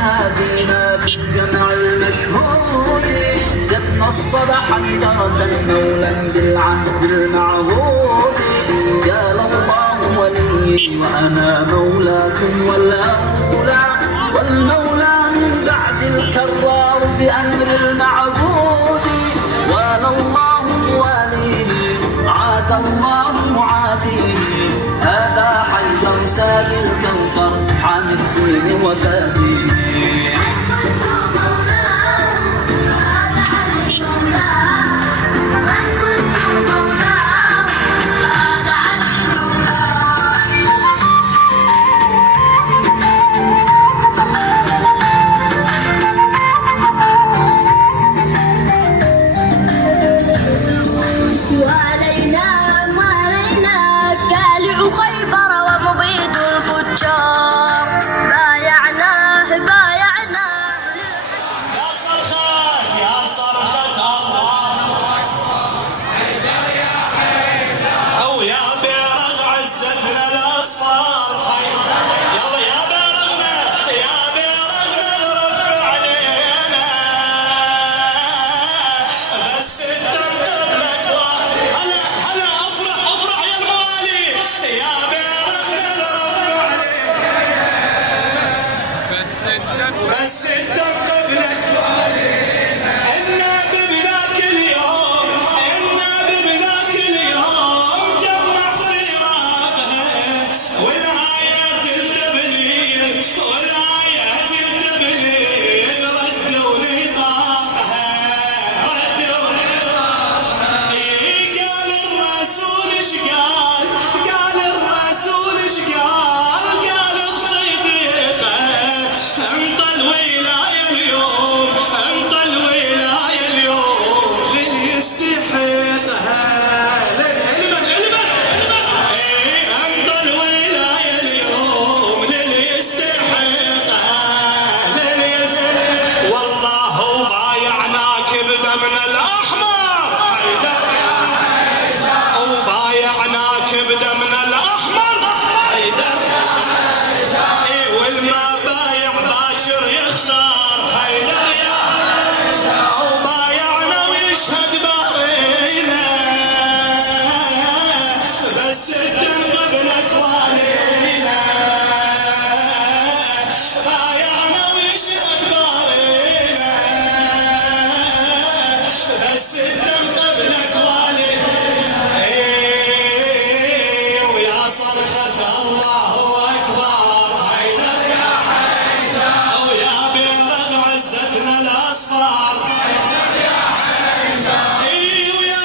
هادينا في الجمع المشهود قد نصب حيدرة مولا بالعهد المعهود قال الله ولي وأنا مولاكم والأولى والمولى من بعد الكرار بأمر المعبود ولا الله مواليه عاد الله معاديه هذا حيدر ساقي الكوثر حامي الدين وفاديه بس انت قبلك النبي بذاك اليوم جمع فراقها والآيات التبليغ ردوا لطاقها قال الرسول ايش قال بصديقه انطى الولاية اليوم للي يستحقها انطى الولاية اليوم للي يستحقها والله بايعناك بدمنا الأحمر وبايعناك بدمنا الأحمر والما بايع باكر يخسر وبايعنا ويشهد بارينا بس الدم قبلك والينا بايعنا ويشهد بارينا بس الدم قبلك والينا ويا صرخة الله أكبر ويا بيرغ عزتنا الأصفار ويا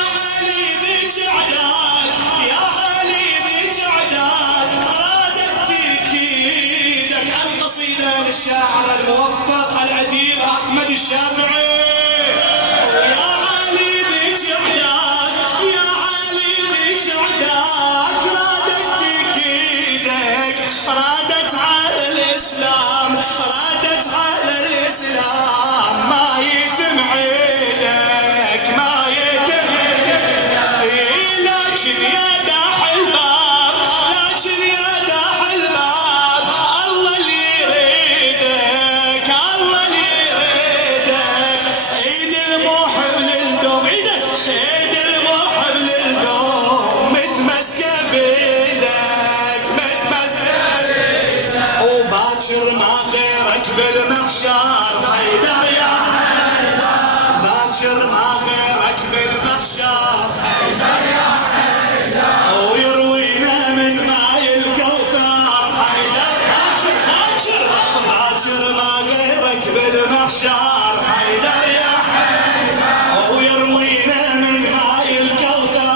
علي ذي جعداك رادت تأكيدك القصيدة للشاعر الموفق الأديب أحمد الشافعي ويا علي ذي جعداك رادت تأكيدك رادت على الإسلام ما يتم عيدك لكن يا داح الباب الله اللي يريدك عيد المحب للدوم متمسكة بيدك وباكر ما غيرك بالمحشر باكر ما غيرك بالمحشر ويروينا من ماء الكوثر باكر ما غيرك بالمحشر ويروينا من ماء الكوثر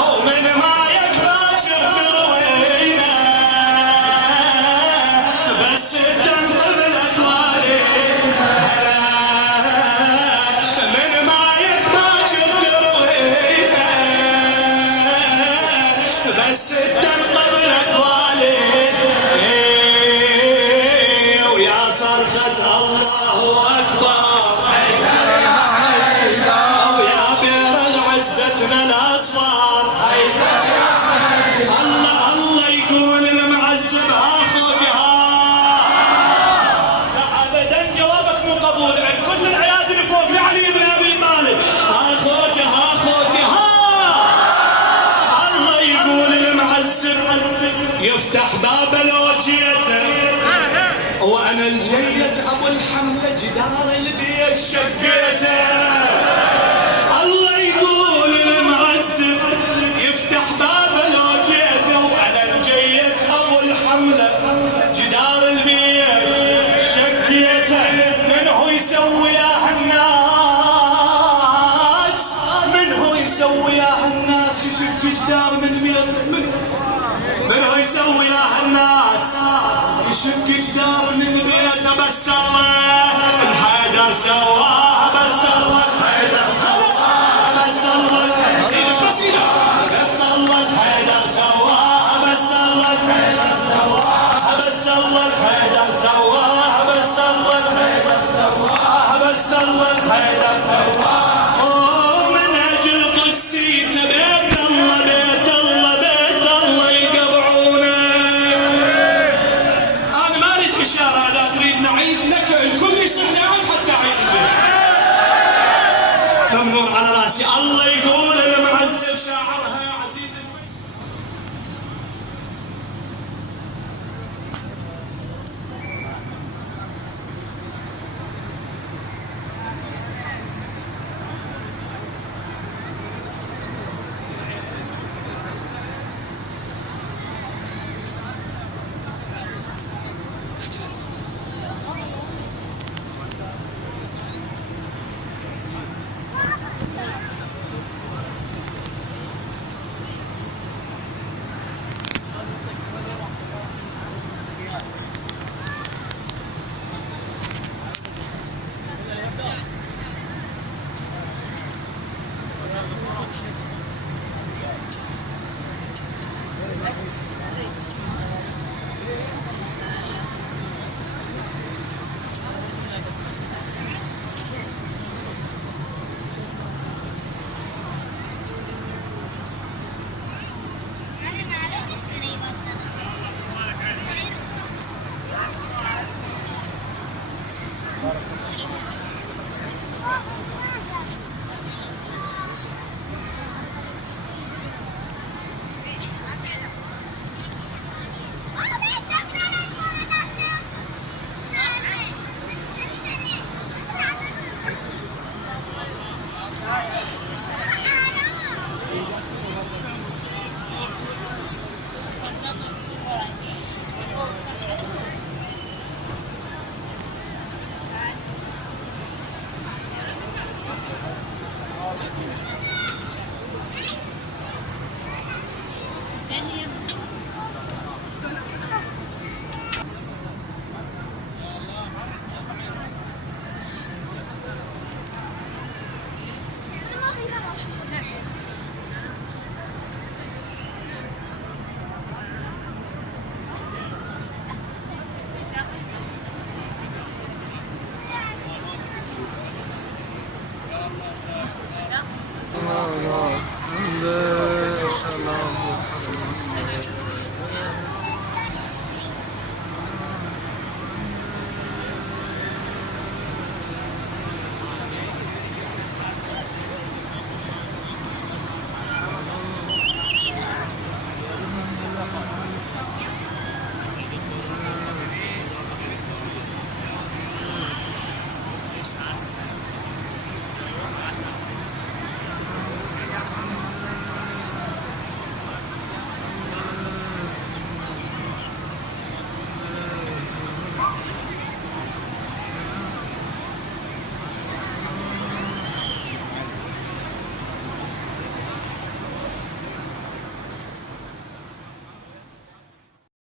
ومن مايك باكر تروينا بس الدم قبلك والي لوجيته وانا الجيت ابو الحمله جدار البيت شقيته. الله يقول المعذب يفتح باب لوجيته وانا الجيت ابو الحمله جدار البيت شقيته. من هو يسوي يا الناس؟ من هو يسوي يا الناس يشق جدار من بيته؟ من هو يسوي يا الناس يشق جدار من بيته؟ بس الله الحيدر سواها، بس الله الحيدر سواها، بس الله بس الله الحيدر سواها، بس الله الحيدر سواها، بس الله الحيدر سواها، بس الله الحيدر سواها، بس الله الحيدر سواها.